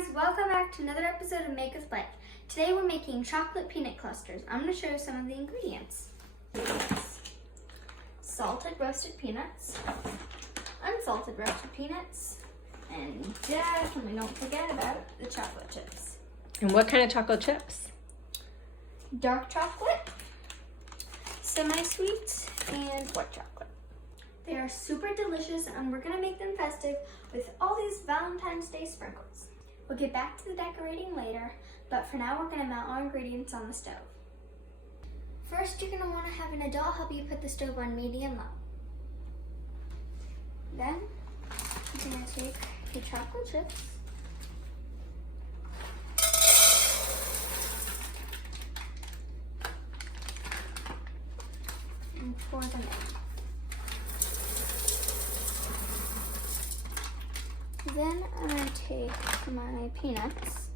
guys, welcome back to another episode of Make with Blake. Today we're making chocolate peanut clusters. I'm going to show you some of the ingredients. Salted roasted peanuts, unsalted roasted peanuts, and definitely don't forget about the chocolate chips. And what kind of chocolate chips? Dark chocolate, semi-sweet, and white chocolate. They are super delicious and we're going to make them festive with all these Valentine's Day sprinkles. We'll get back to the decorating later, but for now we're going to melt our ingredients on the stove. First, you're going to want to have an adult help you put the stove on medium-low. Then, you're going to take your chocolate chips and pour them in. Then I'm going to take my peanuts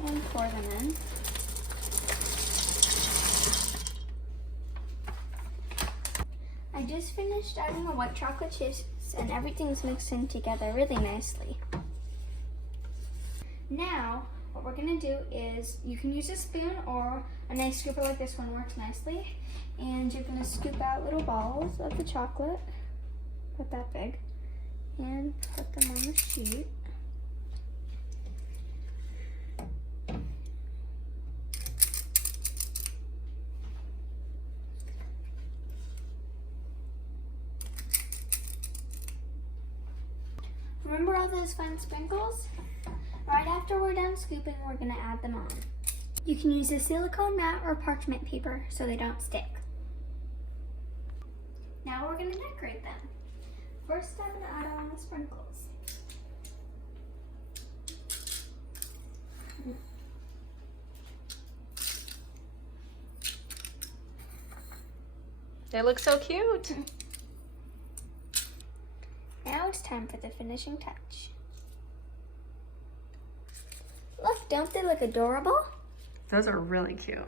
and pour them in. I just finished adding the white chocolate chips and everything's mixed in together really nicely. Now, what we're going to do is, you can use a spoon or a nice scooper like this one works nicely. And you're going to scoop out little balls of the chocolate. Not that big, and put them on the sheet. Remember all those fun sprinkles? Right after we're done scooping, we're going to add them on. You can use a silicone mat or parchment paper so they don't stick. Now we're going to decorate them. First, I'm going to add on the sprinkles. They look so cute. Now it's time for the finishing touch. Look, don't they look adorable? Those are really cute.